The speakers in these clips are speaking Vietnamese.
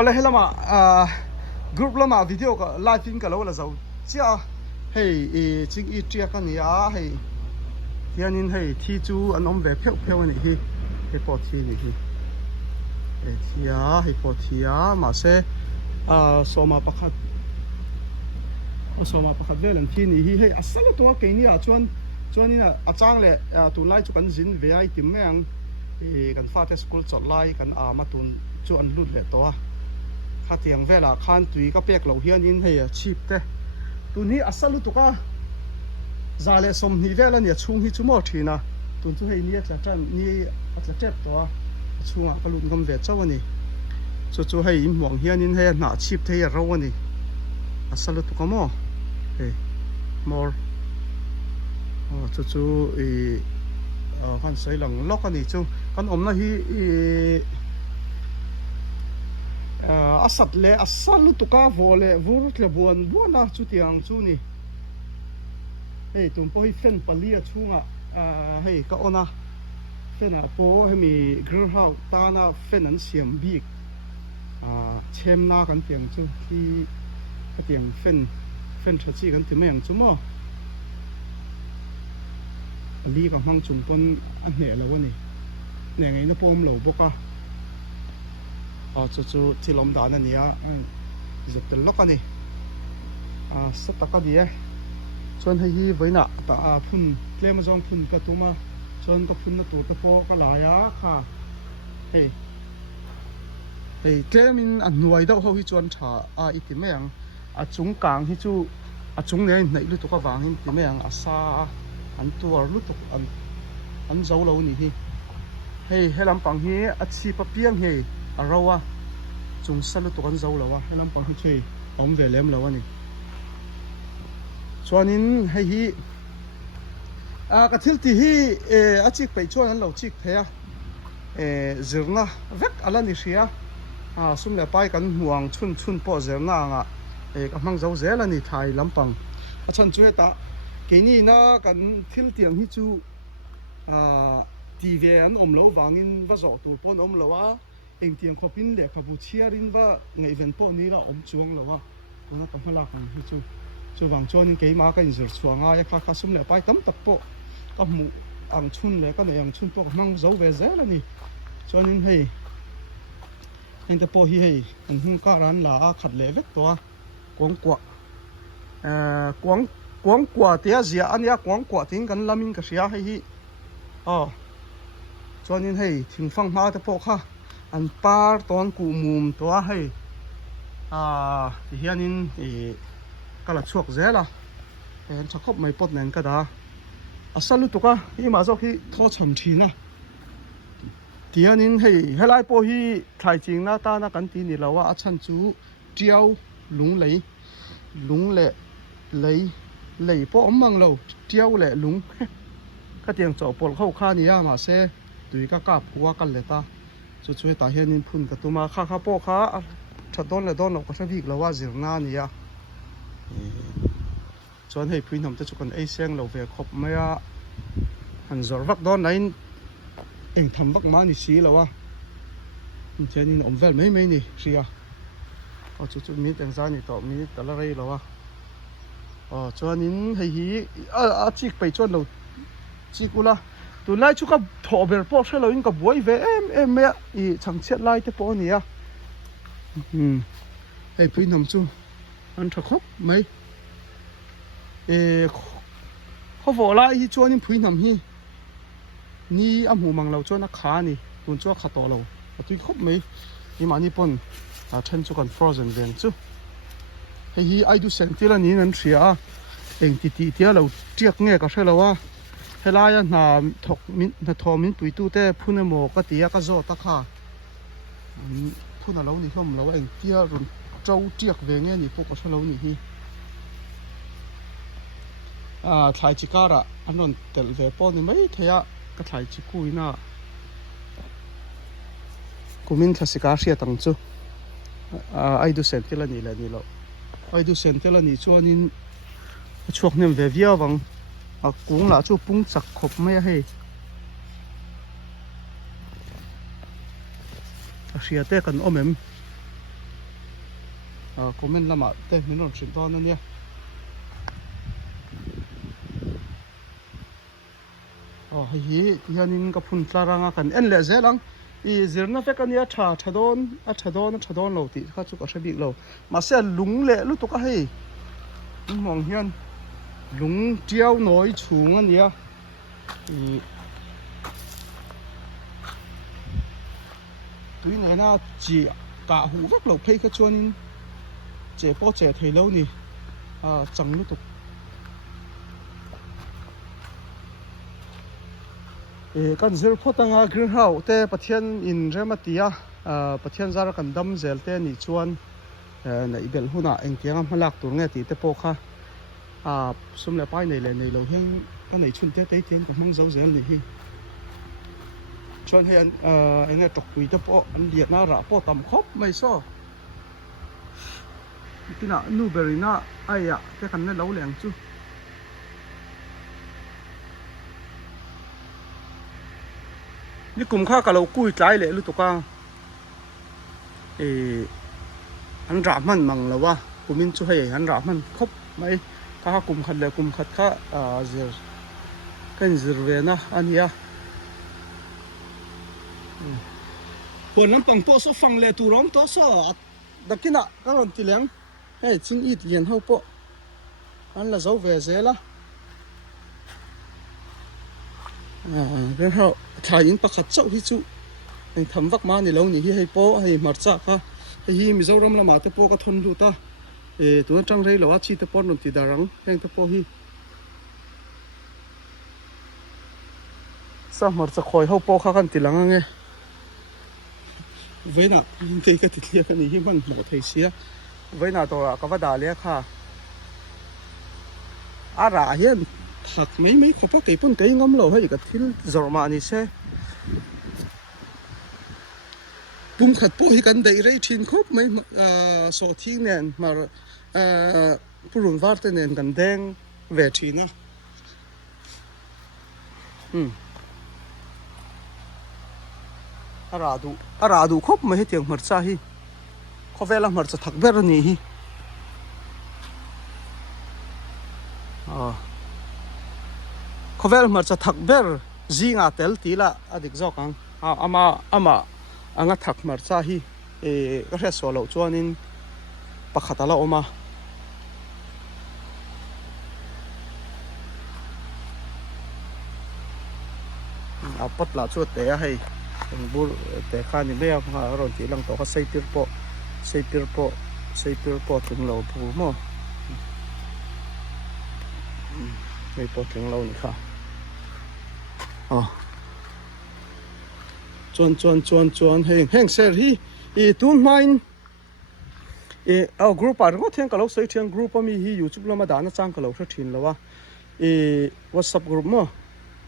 ole helama group lama video ka live in ka lo la zau chia hei ching i tia ka ni a hei hianin hei thi chu an om ve pheu pheu ni hi he po thi ni hi e thia hei po thia ma se soma pakhat velan thi ni hi hei asal to ke ni a chuanin a chang le tu lai chu kan zin ve ai tim meang kan fa te school chot lai kan ma tun chu an lut le to a kha tiang vela khan tui ka pek lo hianin hei chip te tu ni asal tu ka za le som ni vela ni chung hi chu mo thina tun chu hei ni atla tan ni atla tep to a chunga ka lut ngam ve chawani chu hei muang hianin hei na chip the ro ani asal tu ka mo hey more chu kan sei lang lok ani chu kan omna hi asat le asal tu ka vole vur tle buana chu tiang chu ni hey tum po hi fen palia chunga hey ka ona fena po hemi grill house ta na fen an siam bik chem na kan tiang chu ki ka tiang fen chachi kan ti meng chu mo ali ka hmang chum pon a hne lo ni ne ngai na pom lo boka chu tilom dan ani a zep tel lok ani sa taka dia chon hi voina ta phun tlem jong phun ka tuma chon ka phun na tur ta po ka la ya kha hei tlemin an nuai dau ho hi chuan tha iti meng a chung kang hi chu a chung ne nei lu to ka wang hin ti meng a sa an tuar lu to an zo lo ni hi hei helam pang hi a chi pa piang hei a rawa chung sal lu to kan zo lo wa helam pang hi chei om ve lem lo ani chuanin hei hi ka thil ti hi a chik pai chuan an lo chik thea zirna vek ala ni hria sum le pai kan huang chun po zerna nga ka hmang zo zel ani thai lampang a chan chu heta ke ni na kan thil tiang hi chu ti ve an om lo wangin va zo tur pon om lo wa eng tiang khopin le khabu chiarin va ngei ven po ni la om chuang lo wa kona ka hala kan hi chu wang chon ke ma ka in zur chuanga ya kha sum le pai tam tak po ka mu ang chun le ka ne ang chun po ka hmang zo ve zel ani chonin hei anh ta po hi hei an hung ka ran la a khat le vek to quang kwa tia zia ania quang kwa ting kan lamin ka sia hei hi chuanin hei thingfang ma te po kha an par ton ku mum to a hei hianin kala chuak zela en chakhop mai pot nen ka da asalu to ka hi ma zo hi tho cham thina tianin hei helai po hi thai ching na ta na kan ti ni lawa a chan chu tiau lung le lei po omang lo tiau le lung ka tiang chaw pol khau kha ni ya ma se tui ka kap huwa kal le ta chu ta hianin phun ka tuma kha po kha thadon le don lo ka thavik lawa zirna ni ya chuan hei phuin ham te chu kan ei seng lo ve khop maya han zor vak don nain eng tham vak ma ni si lawa chenin om vel mai ni ria chu mi teng za ni to mi tala rei lawa chuanin hei hi a chik pai chuan lo chikula tu lai chu ka tho ber po thelo in ka buai ve em me I chang chet lai te po ni a hei pui nam chu an tha khop mai kho vo lai hi chuanin pui nam hi ni amhu mang lo chuan a kha ni tun chu kha to lo tui khop mai I mani pon then chu kan frozen veng chu hei hi ai du seng tila ni nan thria eng ti tia lo tiak nge ka hrelowa helaya na thok min na thomin pui tu te phune mo ka tia ka zo ta kha phuna lo ni hlom lo eng tia run trau tiak ve nge ni po ka hlo ni hi thlai chikara anon tel ve po ni mai theya ka thlai chi kuina kumin thasika hria tang chu ai du sentel ani la ni lo ai du sentel ani chuanin chuak nem ve via wang a kung la chu pung chak khop mai hei a hria te kan omem comment lama te min ron thin ton ania hi hianin ka phun tlaranga kan en le zelang I zirna fe kan ya thadon lo ti kha chu ka hrebik lo ma se lung le lu to ka hei mong hian lung tiau noi chung ania tui ne na chi ka hu vak lo phei kha chuanin che po che thei lo ni chang lu tuk kan zir photanga greenhouse te pathian in rematia pathian zara kan dam zel te ni chuan nei bel huna engkianga hmalak tur nge ti te po kha sumle pai nei le nei lo heng ka nei chun te te ten ka mang zo zel ni hi chuan hian enge tok tui te po an liat na ra po tam khop mai so tina nu berina aya te kan ne lo leng chu ni kum kha ka lo kui tlai le lu to ka an ra man mang lawa kumin chu hei an ra man khop mai ka kum khat le kum khat kha zir kan zir ve na ania pon lam pang po so fang le tu rom to so dakina ka ron ti leng hei chin it lian ho po an la zo ve zela greenhouse thai in pakhat chau hi chu eng tham vak ma ni lo ni hi hei po hei marcha kha hi mizoram lama te po ka thon lu ta tu tang rei lo a chi te pon non ti darang heng te po hi sa marcha khoi ho po kha kan ti langa nge veina te ka ti thia ka ni hi man mo thei sia veina to ka va da le kha ara hian thak mấy khó phát cái pun cái ngâm lầu hay cái thil giỏ mà ni xe bung khát po hi kan dei rei thin khop mấy so thing nen mà purun var te nen kan deng ve thina aradu khop mai tiang marcha hi khovela marcha thak ber ni hi khovel marcha thak ber zinga tel tila adik zokang ama anga thak marcha hi ka hre so lo chuanin pakhat ala oma apat la chu te a hei bur te khani me ha ron ti lang to ka seipir po tung lo pu mo ei po tung lo ni kha chuan heng ser hi tun main group ar ngo theng kalo sei thiang group ami hi youtube lama dana chang kalo thra thin lawa whatsapp group mo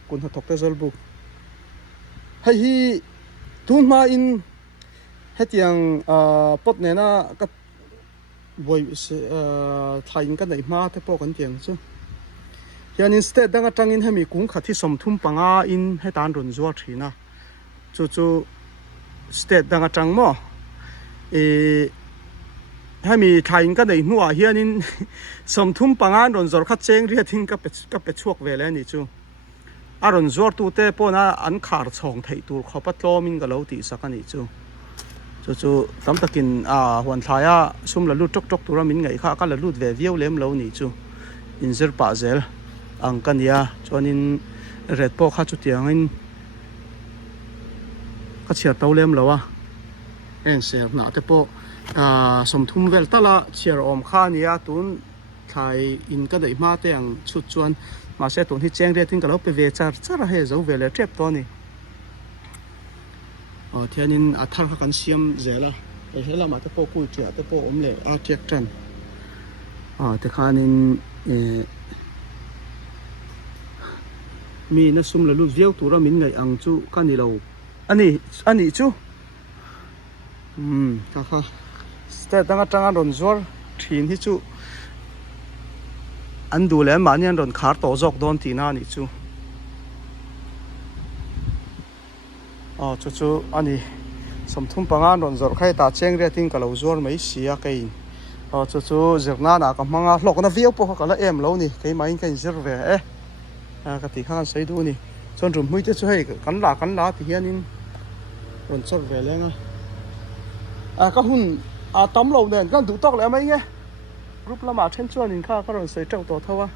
kun ha thok te zol bu hei hi tun ma in hetiang pot ne na ka boy thain ka nei ma te po kan tiang chu hian instead danga tangin hemi kung khathi somthum panga in hetan run zuar thina chu state danga tang mo hemi thain ka nei nuwa hianin somthum panga ron zor kha cheng ri thin ka pe chuak vele ni chu aron zuar tu te pona an khar chhong thei tur khopat lomin ga lo ti sakani chu tam takin huan thlaya sumla lu tok tura min ngai kha ka la lut ve viau lem lo ni chu inzir pa zel angkania chuanin red po kha chu tiangin ka chia to lem lawa eng ser na te po somthum vel tala chiar om kha nia tun thai in ka dei ma te ang chu chuan ma se tun hi cheng re tin ka lo pe ve char he zo vele trep to ni thianin athar kha kan siam zela hela ma te po ku tia te po om le a tek tran te khanin mi na sum la lu viau tura min ngai ang chu kani lo ani chu kha sta danga tanga ron zor thin hi chu an du le ma nian ron khar to jok don ti na ni chu chu ani somthum panga ron zor khai ta cheng re ting ka lo zor mai sia kai chu zirna na ka manga hlok na viau po ka la em lo ni ke mai kan zir ve ka ti khan sei du ni chon rum hui te chu hei kan la ti hianin ron chak ve lenga ka hun tam lo nen kan du tok le mai nge group lama then chuan in kha ron sei tang to thawa